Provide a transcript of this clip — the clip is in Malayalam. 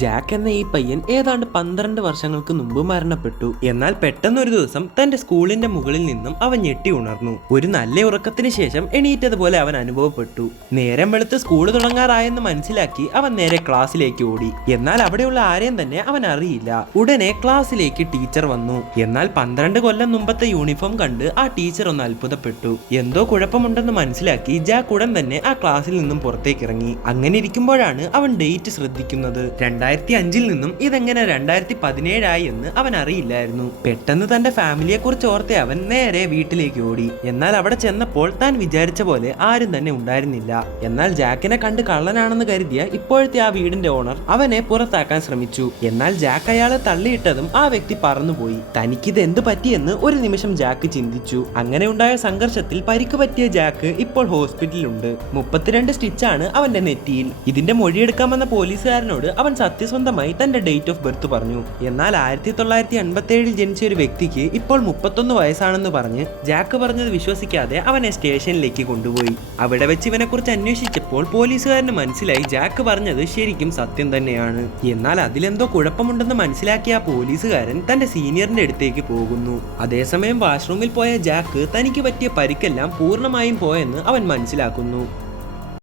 ജാക്ക് എന്ന ഈ പയ്യൻ ഏതാണ്ട് 12 വർഷങ്ങൾക്ക് മുമ്പ് മരണപ്പെട്ടു. എന്നാൽ പെട്ടെന്നൊരു ദിവസം തന്റെ സ്കൂളിന്റെ മുകളിൽ നിന്നും അവൻ ഞെട്ടി ഉണർന്നു. ഒരു നല്ല ഉറക്കത്തിന് ശേഷം എണീറ്റതുപോലെ അവൻ അനുഭവപ്പെട്ടു. നേരം വെളുത്ത് സ്കൂൾ തുടങ്ങാറായെന്ന് മനസ്സിലാക്കി അവൻ നേരെ ക്ലാസ്സിലേക്ക് ഓടി. എന്നാൽ അവിടെയുള്ള ആരെയും തന്നെ അവൻ അറിയില്ല. ഉടനെ ക്ലാസ്സിലേക്ക് ടീച്ചർ വന്നു. എന്നാൽ 12 കൊല്ലം മുമ്പത്തെ യൂണിഫോം കണ്ട് ആ ടീച്ചർ ഒന്ന് അത്ഭുതപ്പെട്ടു. എന്തോ കുഴപ്പമുണ്ടെന്ന് മനസ്സിലാക്കി ജാക്ക് ഉടൻ തന്നെ ആ ക്ലാസ്സിൽ നിന്നും പുറത്തേക്ക് ഇറങ്ങി. അങ്ങനെ ഇരിക്കുമ്പോഴാണ് അവൻ ഡേറ്റ് ശ്രദ്ധിക്കുന്നത്. 2005 നിന്നും ഇതെങ്ങനെ 2017 ആയി എന്ന് അവൻ അറിയില്ലായിരുന്നു. പെട്ടെന്ന് തന്റെ ഫാമിലിയെ കുറിച്ച് ഓർത്തെ അവൻ നേരെ വീട്ടിലേക്ക് ഓടി. എന്നാൽ അവിടെ ചെന്നപ്പോൾ താൻ വിചാരിച്ച പോലെ ആരും തന്നെ ഉണ്ടായിരുന്നില്ല. എന്നാൽ ജാക്കിനെ കണ്ട് കള്ളനാണെന്ന് കരുതിയ ഇപ്പോഴത്തെ ആ വീടിന്റെ ഓണർ അവനെ പുറത്താക്കാൻ ശ്രമിച്ചു. എന്നാൽ ജാക്ക് അയാളെ തള്ളിയിട്ടതും ആ വ്യക്തി പറന്നുപോയി. തനിക്കിത് എന്ത് പറ്റിയെന്ന് ഒരു നിമിഷം ജാക്ക് ചിന്തിച്ചു. അങ്ങനെ ഉണ്ടായ സംഘർഷത്തിൽ പരിക്ക് പറ്റിയ ജാക്ക് ഇപ്പോൾ ഹോസ്പിറ്റലിലുണ്ട്. 32 സ്റ്റിച്ചാണ് അവന്റെ നെറ്റിയിൽ. ഇതിന്റെ മൊഴിയെടുക്കാമെന്ന പോലീസുകാരനോട് അവൻ സത്യസന്ധമായി തന്റെ ഡേറ്റ് ഓഫ് ബർത്ത് പറഞ്ഞു. എന്നാൽ 1987 ജനിച്ച ഒരു വ്യക്തിക്ക് ഇപ്പോൾ 31 വയസ്സാണെന്ന് പറഞ്ഞ് ജാക്ക് പറഞ്ഞത് വിശ്വസിക്കാതെ അവനെ സ്റ്റേഷനിലേക്ക് കൊണ്ടുപോയി. അവിടെ വെച്ച് ഇവനെ കുറിച്ച് അന്വേഷിച്ചപ്പോൾ പോലീസുകാരന് മനസ്സിലായി ജാക്ക് പറഞ്ഞത് ശരിക്കും സത്യം തന്നെയാണ്. എന്നാൽ അതിലെന്തോ കുഴപ്പമുണ്ടെന്ന് മനസ്സിലാക്കിയ ആ പോലീസുകാരൻ തന്റെ സീനിയറിന്റെ അടുത്തേക്ക് പോകുന്നു. അതേസമയം വാഷ്റൂമിൽ പോയ ജാക്ക് തനിക്ക് പറ്റിയ പരിക്കെല്ലാം പൂർണ്ണമായും പോയെന്ന് അവൻ മനസ്സിലാക്കുന്നു.